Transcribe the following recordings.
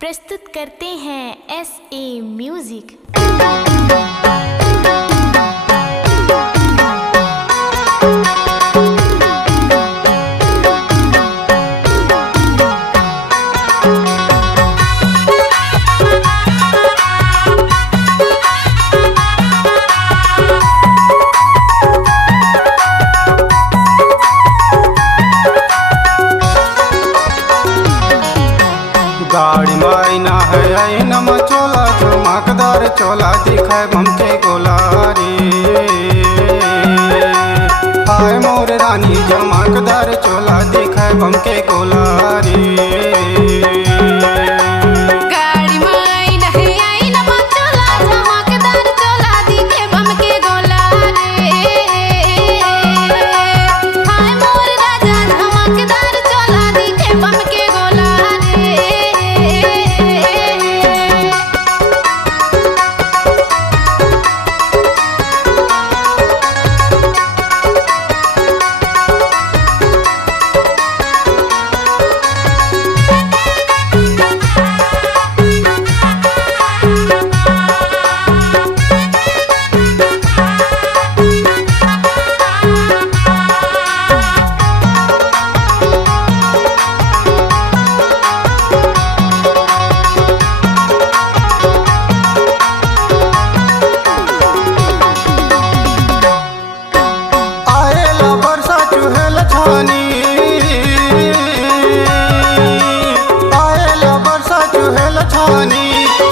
प्रस्तुत करते हैं SA म्यूजिक। गाड़ी मायना है आईना में चोला चमकदार चोला दिखाए हमके गोलारी। हाय मोर रानी चमकदार चोला दिखाए हमके गोलारी।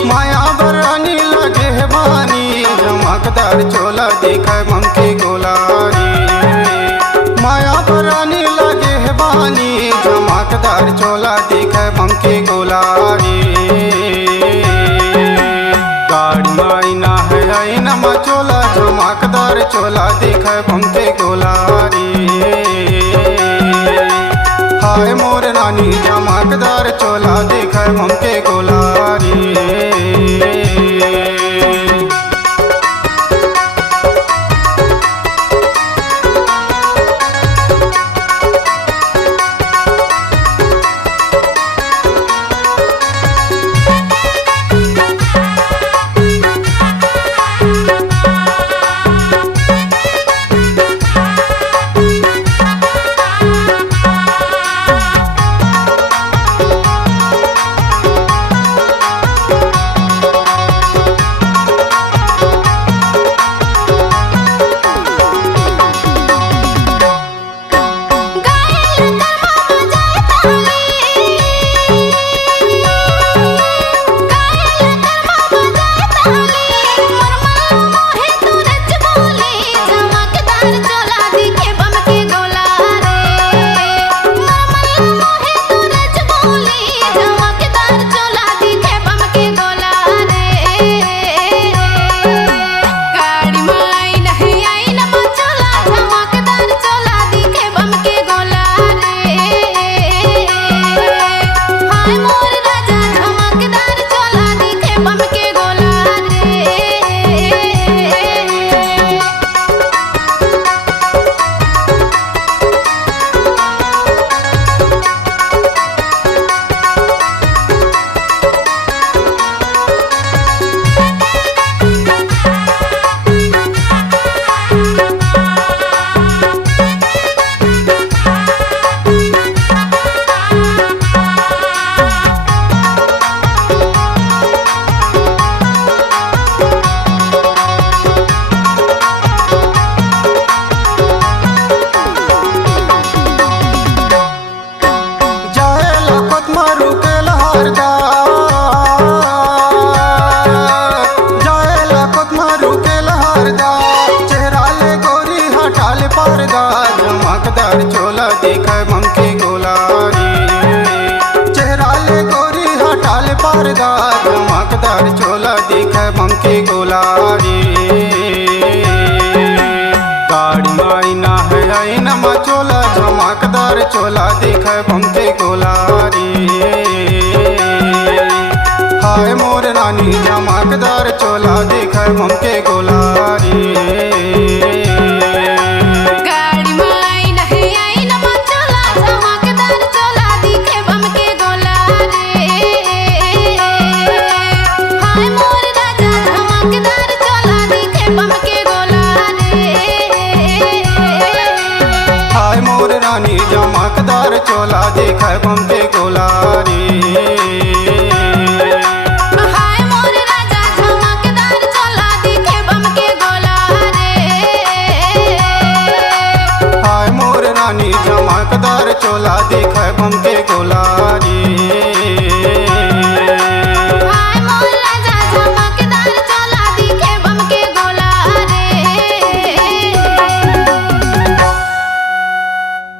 माया बरानी लगे है बानी चमकदार चोला दिखाए हमके गोलारी। माया बरानी लगे है बानी चमकदार चोला दिखाए हमके गोलारी। गाड़ी मायना है आईना में चोला चमकदार चोला दिखाए हमके गोलारी। हाय मोर रानी चमकदार चोला दिखाए हमके गोलारी। चमकदार चोला दिखाए हमके गोलारी। चेहरा ले गोरी हटाल पर्दा चमकदार चोला दिखाए हमके गोलारी। गाड़ी मायना है आईना में चोला चमकदार चोला दिखाए हमके गोलारी। हाय मोर रानी चमकदार चोला दिखाए हमके गोलारी। मोर रानी चमकदार चोला दिखाए बम के गोला रे। हाय मोर राजा चमकदार चोला दिखे बम के गोला रे। हाय मोर रानी चमकदार चोला दिखाए बम के